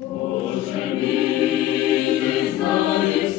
Боже мій, ти знаєш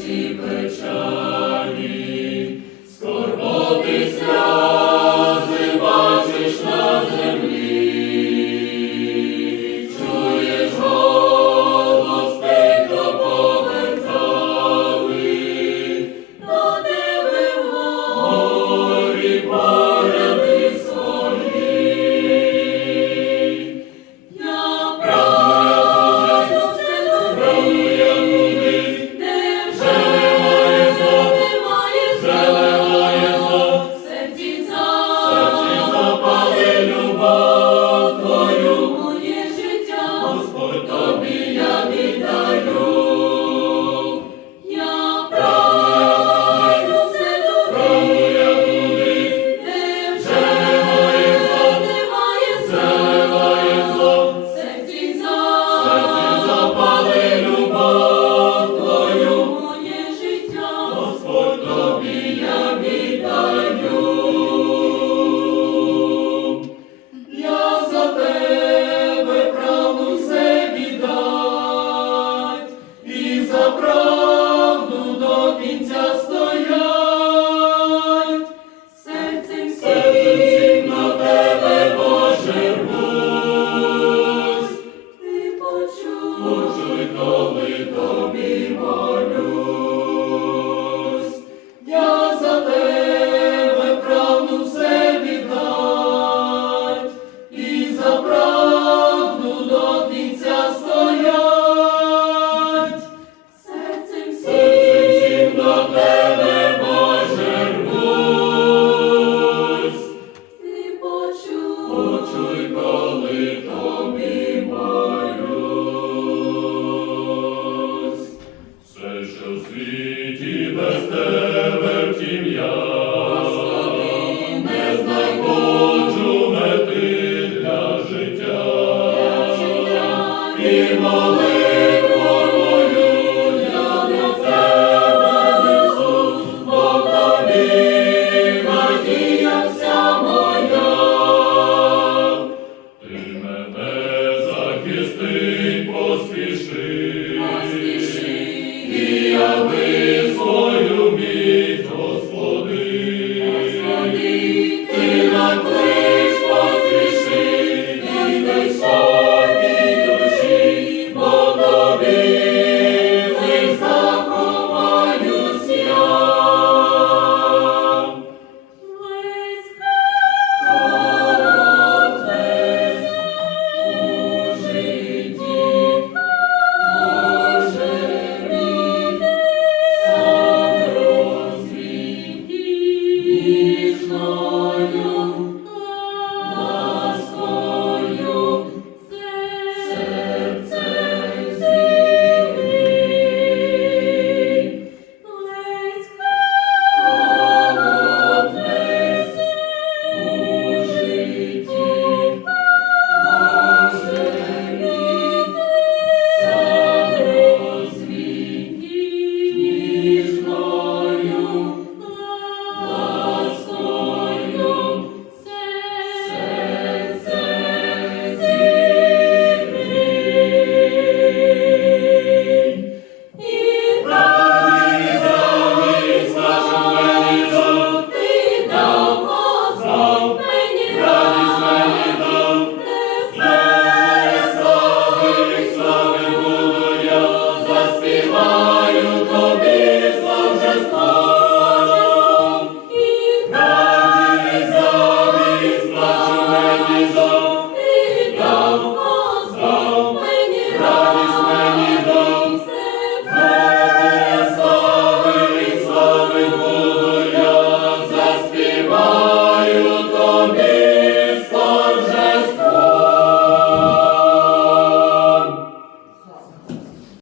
Lord. тебе не знаходжу мети для життя, і моли.